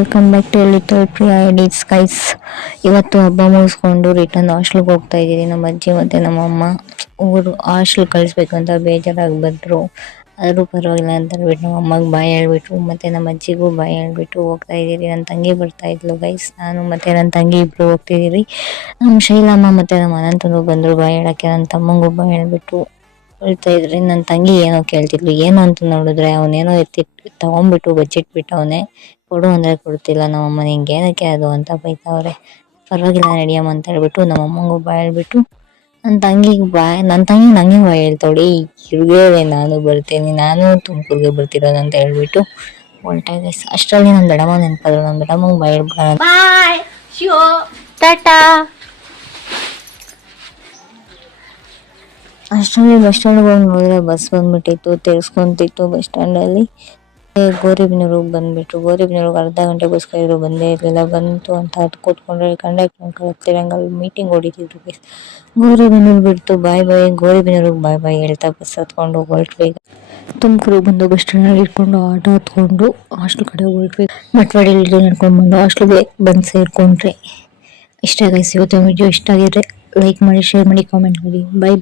Welcome back to little Priya edits guys. ಇವತ್ತು ಹಬ್ಬ ಮುಗಿಸ್ಕೊಂಡು ರಿಟರ್ನ್ ಹಾಸ್ಟೆಲ್ಗೆ ಹೋಗ್ತಾ ಇದ್ದೀವಿ. ನಮ್ಮ ಅಜ್ಜಿ ಮತ್ತೆ ನಮ್ಮ ಅಮ್ಮ ಊರು ಹಾಸ್ಟೆಲ್ ಕಳಿಸ್ಬೇಕಂತ ಬೇಜಾರಾಗಿ ಬಂದರು. ಆದರೂ ಪರವಾಗಿಲ್ಲ ಅಂತ ಹೇಳ್ಬಿಟ್ಟು ನಮ್ಮ ಅಮ್ಮಗೆ ಬಾಯ್ ಹೇಳ್ಬಿಟ್ಟು ಮತ್ತೆ ನಮ್ಮ ಅಜ್ಜಿಗೂ ಬಾಯ್ ಹೇಳ್ಬಿಟ್ಟು ಹೋಗ್ತಾ ಇದ್ದೀರಿ. ನನ್ನ ತಂಗಿ ಬರ್ತಾ ಇದ್ಲು ಗೈಸ್. ನಾನು ಮತ್ತೆ ನನ್ನ ತಂಗಿ ಇಬ್ರು ಹೋಗ್ತಿದ್ದೀರಿ. ನಮ್ಮ ಶೈಲಮ್ಮ ಮತ್ತೆ ನಮ್ಮ ಅನಂತನು ಬಂದರು ಬಾಯ್ ಹೇಳಕ್ಕೆ. ನನ್ನ ತಮ್ಮಂಗೂ ಬಾಯ್ ಹೇಳ್ಬಿಟ್ಟು ಹೇಳ್ತಾ ಇದ್ರಿ. ನನ್ನ ತಂಗಿ ಏನೋ ಕೇಳ್ತಿದ್ಲು, ಏನು ಅಂತ ನೋಡಿದ್ರೆ ಅವನೇನೋ ತಗೊಂಡ್ಬಿಟ್ಟು ಬಚ್ಚಿಟ್ಬಿಟ್ಟು ಅವನೇ ಕೊಡು ಅಂದ್ರೆ ಕೊಡ್ತಿಲ್ಲ. ನಮ್ಮಮ್ಮ ನಿಂಗೆ ಏನಕ್ಕೆ ಅದು ಅಂತ ಬೈತಾವ್ರೆ. ಪರವಾಗಿಲ್ಲ ನಡಿಯಮ್ಮ ಅಂತ ಹೇಳ್ಬಿಟ್ಟು ನಮ್ಮಮ್ಮಂಗೂ ಬಾಯ್ ಹೇಳ್ಬಿಟ್ಟು ನನ್ನ ತಂಗಿ ನಂಗೆ ಬಾಯ್ ಹೇಳ್ತಾವಳಿ. ಇರುವೆ ನಾನು ಬರ್ತೀನಿ, ನಾನು ತುಮಕೂರಿಗೆ ಬರ್ತಿರೋದು ಅಂತ ಹೇಳ್ಬಿಟ್ಟು ಹೊರಟೆ ಗೈಸ್. ಅಷ್ಟರಲ್ಲಿ ನನ್ನ ದಡಮ್ಮ ನೆನಪಾದ್ರು. ನನ್ನ ದಡಮ್ಮಂಗೆ ಬಾಯ್ ಹೇಳ್ಬಿಡೋಣ. ಬಾಯ್ ಶಿವ ಟಾಟಾ. ಅಷ್ಟರಲ್ಲಿ ಬಸ್ ಸ್ಟ್ಯಾಂಡ್ಗೆ ಹೋಗಿ ನೋಡಿದ್ರೆ ಬಸ್ ಬಂದ್ಬಿಟ್ಟಿತ್ತು, ತಿರ್ಸ್ಕೊಂತಿತ್ತು ಬಸ್ ಸ್ಟ್ಯಾಂಡಲ್ಲಿ. ಗೌರಿಬಿದನೂರಿಗೆ ಬಂದ್ಬಿಟ್ರು. ಗೌರಿಬಿದನೂರಿಗೆ ಅರ್ಧ ಗಂಟೆ ಬಸ್ ಕಾಯ್ದ್ರು, ಬಂದೇ ಇರಲಿಲ್ಲ. ಬಂತು ಅಂತ ಅದು ಕೂತ್ಕೊಂಡ್ರೆ ಕಂಡಕ್ಟರ್ ಹತ್ತಿರಂಗಲ್ಲಿ ಮೀಟಿಂಗ್ ಹೊಡಿತಿದ್ರು ಗೈಸ್. ಗೌರಿಬಿದನೂರು ಬಿಡ್ತು, ಬಾಯ್ ಬಾಯ್. ಗೌರಿಬಿದನೂರಿಗೆ ಬಾಯ್ ಬಾಯ್ ಹೇಳ್ತಾ ಬಸ್ ಹತ್ಕೊಂಡು ಹೊರಟ್ವಿ. ತುಮಕೂರಿಗೆ ಬಂದು ಬಸ್ ಸ್ಟ್ಯಾಂಡಲ್ಲಿ ಇಟ್ಕೊಂಡು ಆಟೋ ಹತ್ಕೊಂಡು ಹಾಸ್ಟೆಲ್ ಕಡೆ ಹೊರಟ್ವಿ. ಮಟ್ವಾಡಿಲಿ ನಡ್ಕೊಂಡು ಬಂದು ಹಾಸ್ಟೆಲ್ಗೆ ಬಂದು ಸೇರ್ಕೊಂಡ್ರೆ. ಇಷ್ಟ ಗೈಸ್ ಇವತ್ತು ವಿಡಿಯೋ ಇಷ್ಟ ಆಗಿದ್ರೆ ಲೈಕ್ ಮಾಡಿ, ಶೇರ್ ಮಾಡಿ, ಕಾಮೆಂಟ್ ಮಾಡಿ. ಬೈ.